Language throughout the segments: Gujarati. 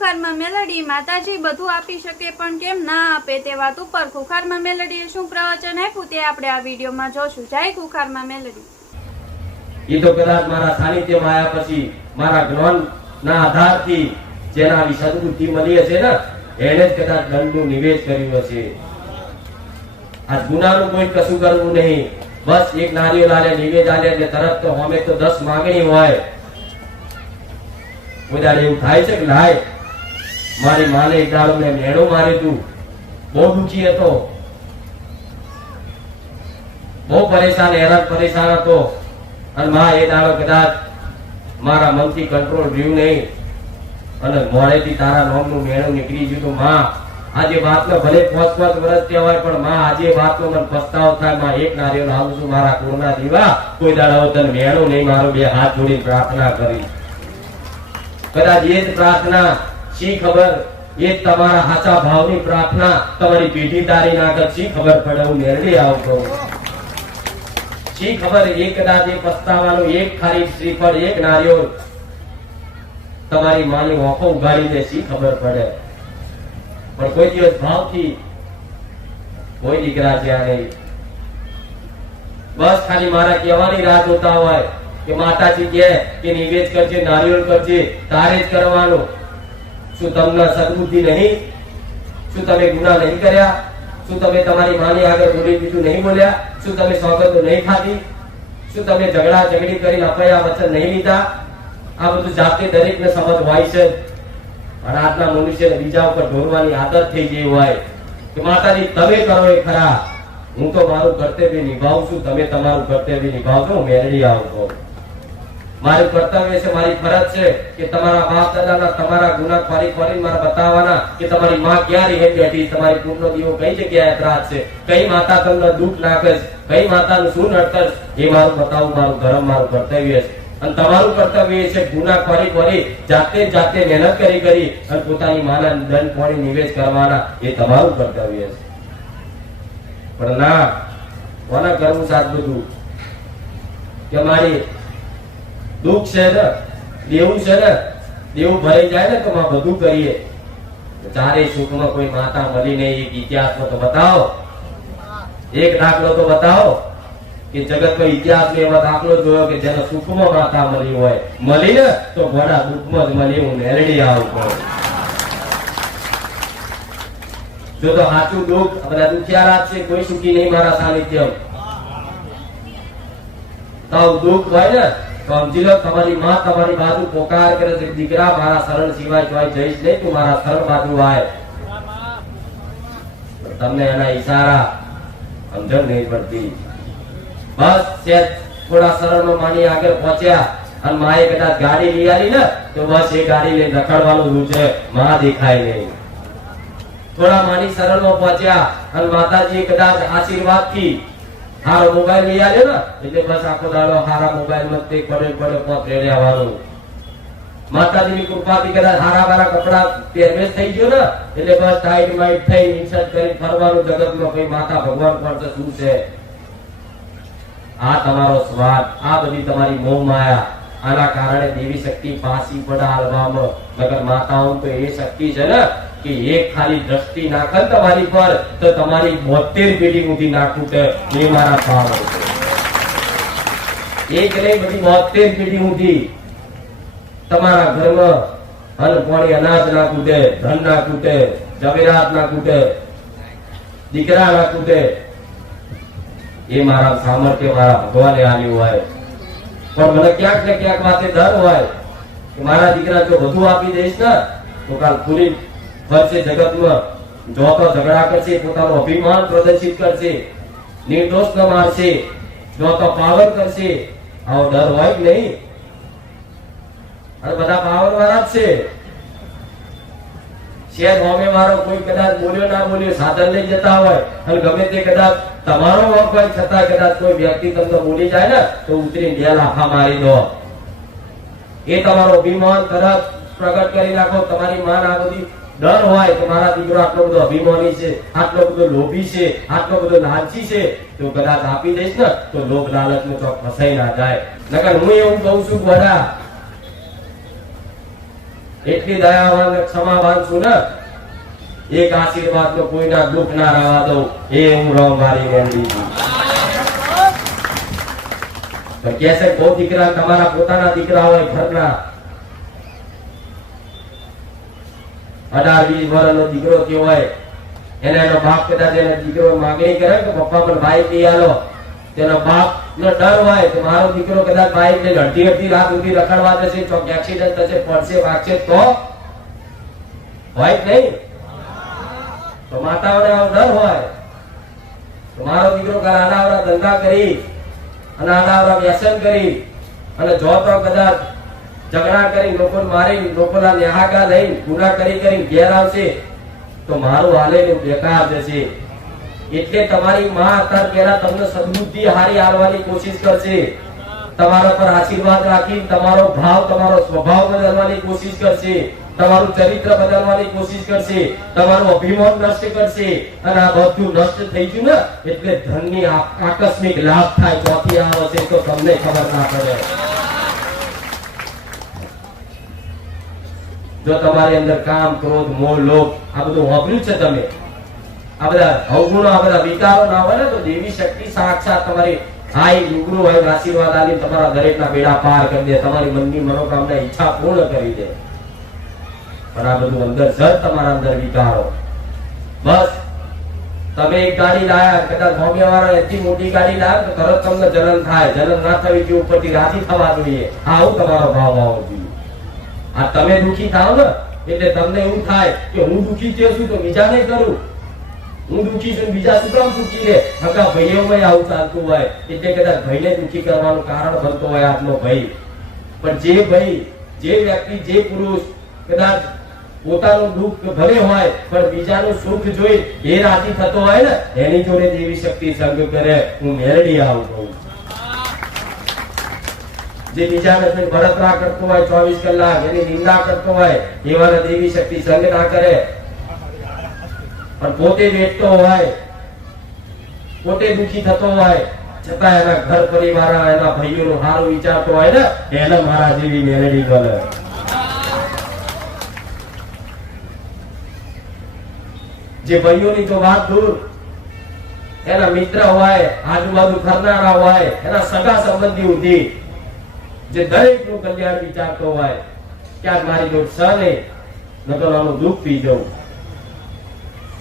ખુખારમાં મેલડી માતાજી બધું આપી શકે પણ કેમ ના આપે તે વાત ઉપર ખુખારમાં મેલડીએ શું પ્રવચન આપ્યું તે આપણે આ વિડીયોમાં જોશું. જય ખુખારમાં મેલડી. એ તો કદાચ મારા સાનિધ્યમાં આવ્યા પછી મારા જ્ઞાનના આધારથી જેના આવી સદબુદ્ધિ મળી હશે ને એને જ કદાચ દંડનું નિવેદ કર્યું હશે. આ ગુનાનું કોઈ કશું કરવું નહીં. બસ એક નારિયેળ આલે નિવેદ આલે એટલે તરત તો અમે તો 10 માંગણી હોય. કોઈ દાડે એવું થાય છે કે લાય મારી માને એક દાડો મેં મેણો મારી તું બહુ દુખી હતો, બહુ પરેશાન હેરાન પરેશાન હતો અને માં એ દાડો કદાચ મારા મનથી કંટ્રોલ રહ્યું નહીં અને મોડેથી તારા નામનું મેણું નીકળી ગયું તો માં આજે વાતનો ભલે 5-5 વર્ષ કહેવાય પણ માં આજે વાતનો મને પસ્તાવો થાય. માં એક નારિયેળ આવું છું મારા કુળના દીવા કોઈ દાડો તને મેણું નહીં મારો બે હાથ જોડી પ્રાર્થના કરી. કદાચ એ જ પ્રાર્થના શી ખબર એ તમારા સાચા ભાવની પ્રાર્થના તમારી પેઢી તારી નાખે શી ખબર પડે હું મેળવી આવતો શી ખબર એ કદાચ એ પસ્તાવાનું એક ખાલી શ્રીફળ એક નારિયેળ તમારી માની ઓખો ઉગાડી દે શી ખબર પડે. પણ કોઈ દિવસ ભાવથી કોઈ દીકરા ત્યાં નહીં. બસ ખાલી મારા કહેવાની રાહ જોતા હોય કે માતાજી કે નિવેદ કરજે નારિયેળ કરજે તારે જ કરવાનું. શું તમને સદબુદ્ધિ નહીં? શું તમે ગુના નહીં કર્યા? શું તમે તમારી માની આગળ બોલી બીજું નહીં બોલ્યા? શું તમે સોગંદો નહીં ખાધી? શું તમે ઝઘડા ઝઘડી કરીને અપયા વચન નહીં લીધા? આ બધું જાતે દરેકને સમજ હોય છે. અને આજના મનુષ્યને બીજા ઉપર ઢોરવાની આદત થઈ ગઈ હોય કે માતાજી તમે કરો એ ખરા, હું તો મારું કર્તવ્ય નિભાવું છું, તમે તમારું કર્તવ્ય નિભાવજો, હું મેળવી આવતો. મારું કર્તવ્ય છે, મારી ફરજ છે કે તમારા બાપ દાદાના તમારા ગુના ફરી ફરીને મારે બતાવવાના કે તમારી માં ક્યાં રહે બેઠી, તમારી કુળનો દીવો કઈ જગ્યાએ ત્રાસ છે, કઈ માતા તમને દુઃખ નાખે છે, કઈ માતાનું શું નડતર એ મારું બતાવવું મારું ધર્મ મારું કર્તવ્ય છે. અને તમારું કર્તવ્ય છે ગુના ફરી ફરી જાતે મહેનત કરી અને પોતાની માના દંડ પાણી નિવેદ કરવાના એ તમારું કર્તવ્ય છે. પણ ના કોને કરવું સાથ બધું કે મારી દુઃખ છે ને દેવું છે ને દેવું ભરાઈ જાય ને તો માં બધું કરીએ. ચારે સુખમાં કોઈ માતા મળી નહીં એક ઇતિહાસમાં તો બતાવો, એક દાખલો તો બતાવો કે જગતનો ઇતિહાસ ને એવા દાખલો જોયો કે જેનો સુખમાં માતા મળી હોય, મળી ને તો ઘોડા દુઃખમાં જ મળી હું મેળવી આવું. જો તો સાચું દુઃખ બધા દુખિયારા છે, કોઈ સુખી નહીં મારા સાનિધ્ય. તો દુઃખ હોય ને સમજી લો તમારી માં તમારી બાજુ પોકાર કરે છે, દીકરા મારા શરણ સિવાય જોઈ જઈશ નહીં, તું મારા શરણ બાજુ આય. તમને એના ઈશારા સમજણ નહીં પડતી. બસ થોડા શરણમાં માની આગળ પહોંચ્યા અને માએ કદાચ ગાડી લઈ આવી ને તો બસ એ ગાડી લઈને રખડવાનું છે, માં દેખાય નહીં. થોડા માની શરણમાં પહોંચ્યા અને માતાજી કદાચ આશીર્વાદથી હારો મોબાઈલ લઈ આવ્યો ને એટલે બસ આખો દાડો હારા મોબાઈલ માં તે પડે પહોંચે રહેવાનું. માતાજીની કૃપાથી કદાચ હારા કપડા પહેરવેશ થઈ ગયો ને એટલે બસ ટાઈટ માઈટ થઈ ઇન્સર્ટ કરી ફરવાનું જગતમાં કઈ માતા ભગવાન પર શું છે. આ તમારો સ્વાદ, આ બધી તમારી મોહ માયા, આના કારણે દેવી શક્તિ પાસી પડે હાલવામાં. મગર માતાઓ તો એ શક્તિ છે ને કે એક ખાલી દ્રષ્ટિ નાખે તમારી પર તો તમારી 72 પેઢી ઊંધી નાખું છે. એ મારા ભાવ છે. એક નહીં બધી 72 પેઢી ઊંધી તમારા ઘરમાં અન્ન પાણી અનાજ ના કૂટે, ધન ના કૂટે, જવેરાત ના કૂટે, દીકરા ના કૂટે. એ મારા સામર્થ્ય મારા ભગવાને આલ્યું હોય. પણ મને ક્યાંક ને ક્યાંક વાતે ડર હોય કે મારા દીકરા જો બધું આપી દઈશ ને તો કાલ પૂરી ફરશે જગતમાં, જો તો ઝઘડા કરશે, પોતાનું અભિમાન પ્રદર્શિત કરશે, નિર્દોષ ન મારશે, જો તો પાવર કરશે. આવો ડર હોય કે નહીં? અને બધા પાવર વાળા જ છે. શેર હોમે વાળો કોઈ કદાચ બોલ્યો ના બોલ્યો સાધન લઈ જતા હોય અને ગમે તે કદાચ તમારો હક હોય છતાં કદાચ કોઈ વ્યક્તિ તમને બોલી જાય ને તો ઉતરીને 2 લાફા મારી દો. એ તમારો અભિમાન તરત પ્રગટ કરી નાખો. તમારી માન આ બધી ડર હોય કે મારા દીકરો આટલો બધો અભિમાની છે, આટલો બધો લોભી છે, આટલો બધો લાલચી છે તો કદાચ આપી દઈશ ને તો લોભ લાલચ નો ચોક ફસાઈ ના જાય. નકર હું એવું કહું છું બધા એટલી દયાવાન અને ક્ષમાવાન છું ને, એક આશીર્વાદ નો કોઈના દુઃખ ના રહેવા દઉં, એ હું રોમ મારી મેળવી છું. પણ કે છે બહુ દીકરા તમારા પોતાના દીકરા હોય ઘરના, 18-20 વર્ષનો દીકરો થયો હોય, એને એનો બાપ કદાચ એનો દીકરો માંગણી કરે કે પપ્પા મને બાઈક લઈ આલો, તેનો બાપ નો ડર હોય કે મારો દીકરો કદાચ બાઈક લઈને અડધી રાત સુધી રખડવા જશે, ચોક એક્સિડન્ટ થશે, પડશે, વાગશે તો હોય જ નહીં. તો માતાઓને આવો ડર હોય તો મારો દીકરો આડાવડા ધંધા કરી અને આડાવડા વ્યસન કરી અને જો તો કદાચ ઝઘડા કરી, લોકોને મારી, લોકોના નેહાગા લઈ ગુના કરી ઘેર આવશે તો મારું હાલેલું બેકાર જશે. એટલે તમારી માં અત્યારે પહેલા તમને સદબુદ્ધિ હારી આલવાની કોશિશ કરશે, તમારા પર આશીર્વાદ રાખી તમારો ભાવ, તમારો સ્વભાવ બદલવાની કોશિશ કરશે, તમારું ચરિત્ર બદલવાની કોશિશ કરશે, તમારું અભિમાન નષ્ટ કરશે. અને આ બધું નષ્ટ થઈ ગયું ને એટલે ધનની આકસ્મિક લાભ થાય, ચોથી આવે છે તો તમને ખબર ના પડે. જો તમારી અંદર કામ, ક્રોધ, મોહ, લોભ આ બધું વાપર્યું છે, તમે આ બધા અવગુણો, આ બધા વિકારો ના હોય ને તો દેવી શક્તિ સાક્ષાત તમારી આઈ રૂબરૂ હોય, આશીર્વાદ આલી તમારા દરેકના બેડા પાર કરી દે, તમારી મનની મનોકામના ઈચ્છા પૂર્ણ કરી દે. પણ આ બધું અંદર સર તમારા અંદર વિકારો. બસ તમે એક ગાડી લાયા, કદાચ ભોમિયાવાળા એટલી મોટી ગાડી લાયા તો તરત તમને જલન થાય, જલન ના થવી જોઈએ, ઉપરથી રાજી થવા જોઈએ. આવું તમારો ભાવ આવવો જોઈએ. આ તમે દુખી થાવ ને એટલે તમને એવું થાય કે હું દુખી થયો છું તો બીજાને કરું, હું દુખી છું બીજા શું કામ દુખી રે. હકા ભાઈઓમાં આવું ચાલતું હોય એટલે કદાચ ભાઈને દુખી કરવાનું કારણ બનતો હોય આપનો ભાઈ. પણ જે ભાઈ, જે વ્યક્તિ, જે પુરુષ કદાચ પોતાનું દુઃખ ભલે હોય પણ બીજાનું સુખ જોઈ એ રાજી થતો હોય ને, એની જોડે દેવી શક્તિ સંગ કરે. હું મેરડી આવું કહું. જે બીજાને બળતરા કરતો હોય 24 કલાક એની નિંદા કરતો હોય એવાને દેવી શક્તિ સંગ ના કરે. પણ પોતે વેઠતો હોય, પોતે દુખી થતો હોય છતાં એના ઘર પરિવાર, એના ભાઈઓનું સારું વિચારતો હોય ને, એને મારા જેવી મેલડી ગલે. જે ભાઈઓની તો વાત દૂર, એના મિત્ર હોય, આજુબાજુ ફરનારા હોય, એના સગા સંબંધી ઉધી જે દરેક નું કલ્યાણ વિચારતો હોય, ક્યાંક મારી જોડ સને નકલાનું દુઃખ પી જવું,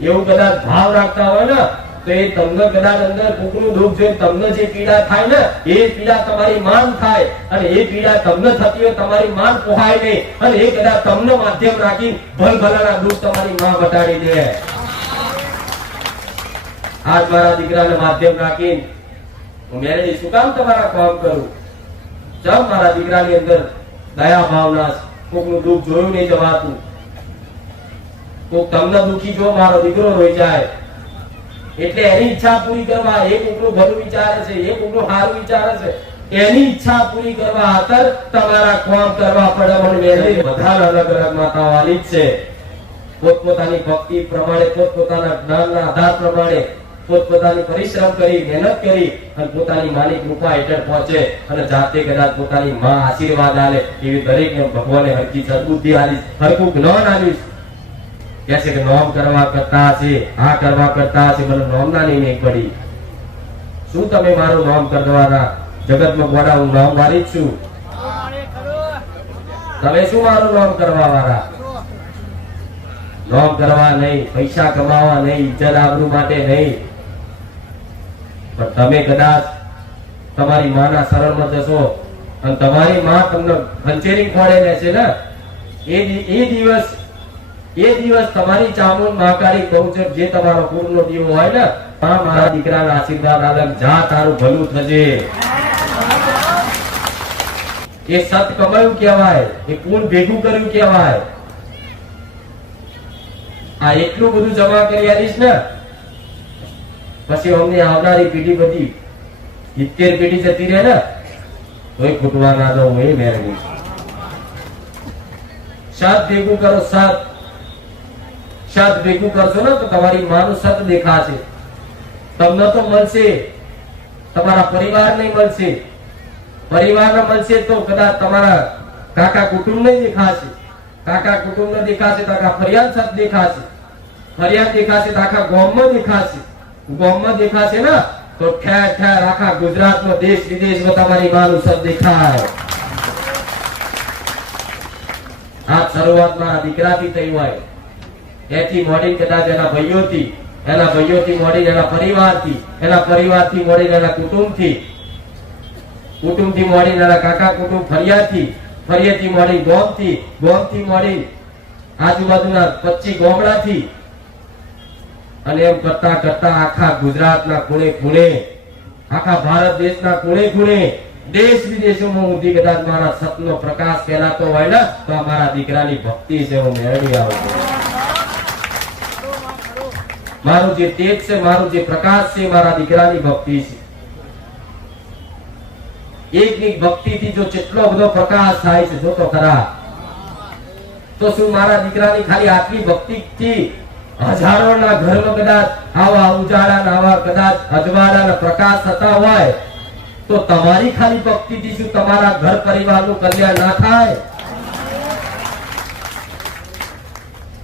એવું કદાચ ભાવ રાખતા હોય ને તો એ તમને કદાચ અંદર કોકનું દુઃખ જોઈને તમને જે પીડા થાય ને એ પીડા તમારી માન થાય, અને એ પીડા તમને થતી હોય તમારી માન પોહાય નહીં, અને એ કદાચ તમને માધ્યમ રાખી ભલભલાના દુઃખ તમારી માં બટાડી દે. આજ મારા દીકરાને માધ્યમ રાખી હું મેરેજ શું કામ તમારા કામ કરું? જબ મારા દીકરાની અંદર દયા ભાવના, કોકનું દુઃખ જોયું નહીં જવાતું, કોક તમને દુઃખી જો મારો દીકરો રોઈ જાય એટલે એની ઈચ્છા પૂરી કરવા, એ કોકનું ભલું વિચારે છે, એ કોકનું સારું વિચારે છે, એની ઈચ્છા પૂરી કરવા ખાતર તમારા કામ કરવા પડે. પણ મેરેજ બધા અલગ અલગ માતાઓ આલી જ છે, પોતપોતાની ભક્તિ પ્રમાણે, પોતપોતાના જ્ઞાનના આધાર પ્રમાણે, પોતપોતાની પરિશ્રમ કરી, મહેનત કરી અને પોતાની માની કૃપા હેઠળ પહોંચે અને જાતે કદાચ પોતાની માં આશીર્વાદ આલે એવી દરેકને ભગવાને હરકી સદબુદ્ધિ આલી, હરકું જ્ઞાન આલ્યું. કે છે કે નોમ કરવા કરતા છે, આ કરવા કરતા છે, મને નોમના નહીં પડી. શું તમે મારું નોમ કરવાના? જગતમાં ગોડા હું નોમ વાળી જ છું. તમે શું મારું નોમ કરવા વાળા? નોમ કરવા નહીં, પૈસા કમાવા નહીં, ઇજ્જત આબરૂ માટે નહીં. પણ તમે કદાચ તમારી માના શરણમાં જશો અને તમારી માં તમને ખંચેરી ખોડે લેશે ને, એ દિવસ તમારી ચામુંડ મહાકાળી બહુચર જે તમારો પૂર્ણનો દીવો હોય ને, મારા દીકરાના આશીર્વાદ આલમ, જા તારું ભલું થશે. એ સત કમાયું કહેવાય, એ પૂર્ણ ભેગું કર્યું કહેવાય. આ એટલું બધું જમા કરી આલીશ ને પછી અમને આવનારી પેઢી બધી 70 પેઢી જતી રહે ને તોય ખૂટવા ના દઉં. એ મેળવી સત ભેગું કરો, સત ભેગું કરશો ને તો તમારી માનું સત દેખાશે. તમને તો મળશે, તમારા પરિવારને મળશે, પરિવારને મળશે તો કદાચ તમારા કાકા કુટુંબ નહીં દેખાશે, કાકા કુટુંબ દેખાશે તો આખા ફરિયાદ શબ્દ દેખાશે, ફરિયાદ દેખાશે તો આખા ગામમાં દેખાશે, ગામમાં દેખાશે ને તો ઠેર ઠેર આખા ગુજરાતમાં દેશ વિદેશમાં તમારી માનું શબ્દ દેખાય. આ શરૂઆત મારા દીકરાથી થઈ હોય, એથી મોડી કદાચ એના ભાઈઓથી, એના ભાઈઓથી મોડી એના પરિવારથી, એના પરિવારથી મોડી એના કુટુંબથી, કુટુંબથી મોડી એના કાકા કુટુંબ ફરિયાદથી, ફરિયાદથી મોડી ગામથી, ગામથી મોડી આજુબાજુના 25 ગામડાથી, અને એમ કરતા કરતા આખા ગુજરાતના ખૂણે ખૂણે, આખા ભારત દેશના ખૂણે ખૂણે, દેશ વિદેશોમાં સુધી કદાચ મારા સતનો પ્રકાશ ફેલાતો હોય ને તો આ મારા દીકરાની ભક્તિ છે. હું મેળવી આવું છું. મારું જે તેજ છે, મારું જે પ્રકાશ છે, મારા દીકરાની ભક્તિ છે. એકની ભક્તિથી જો કેટલો બધો પ્રકાશ થાય છે જો તો ખરા. તો શું મારા દીકરાની ખાલી આટલી ભક્તિથી હજારોના ઘરમાં કદાચ આવા ઉજાળાના, આવા કદાચ અજવાળાના પ્રકાશ થતા હોય તો તમારી ખાલી ભક્તિથી શું તમારા ઘર પરિવારનું કલ્યાણ ના થાય?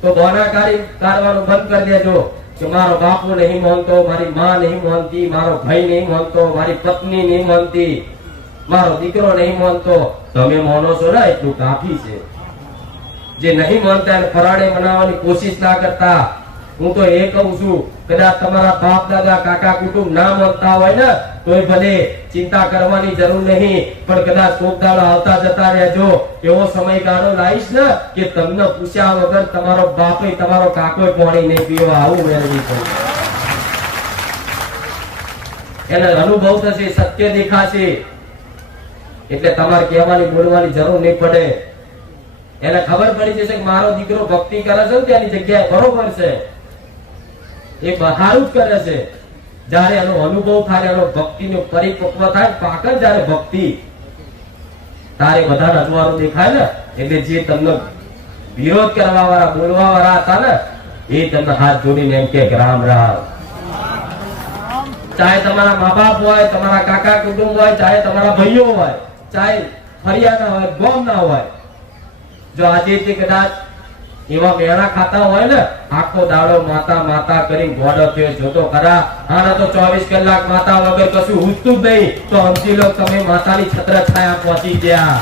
તો દોનાકારી કાઢવાનું બંધ કરી દેજો કે મારો બાપુ નહીં માનતો, મારી માં નહીં માનતી, મારો ભાઈ નહીં માનતો, મારી પત્ની નહીં માનતી, મારો દીકરો નહીં માનતો. તમે માનો છો ને એટલું કાફી છે. જે નહીં માનતા એને ફરાડે બનાવવાની કોશિશ ના કરતા. હું તો એ કહું છું, કદાચ તમારા બાપ દાદા કાકા કુટુંબ ના માનતા હોય ને તોય ભલે ચિંતા કરવાની જરૂર નહીં, પણ કદાચ કોક દાડો આવતા જતા રહેજો. એવો સમયગાળો લાવીશ ને કે તમને પૂછ્યા વગર તમારો બાપે તમારો કાકોય પાણી નહીં પીવા. આવું મેળવી છે. એને અનુભવ થશે, સત્ય દેખાશે, એટલે તમારે કહેવાની બોલવાની જરૂર નહીં પડે. એને ખબર પડી જશે કે મારો દીકરો ભક્તિ કરે છે તેની જગ્યાએ બરોબર છે, એ બહારું જ કરે છે. જયારે એનો અનુભવ થાય, એનો ભક્તિનો પરિપક્વ થાય, પાકર જયારે ભક્તિ, તારે બધા અજવાળું દેખાય ને એટલે જે તમને વિરોધ કરવા વાળા, બોલવા વાળા હતા ને એ તમને હાથ જોડીને એમ કે રામ રામ. ચાહે તમારા મા બાપ હોય, તમારા કાકા કુટુંબ હોય, ચાહે તમારા ભાઈઓ હોય, ચાહે ફરિયાના હોય, ગોમ ના હોય, જો આજે તે કદાચ એવા મેળા ખાતા હોય ને આખો દાડો માતા માતા કરી ગોડો થયો જોતો ખરા. આના તો 24 કલાક માતા વગર કશું ઉઠતું જ નહીં. તો સમજી લો તમે માતાની છત્ર છાયા પહોંચી ગયા.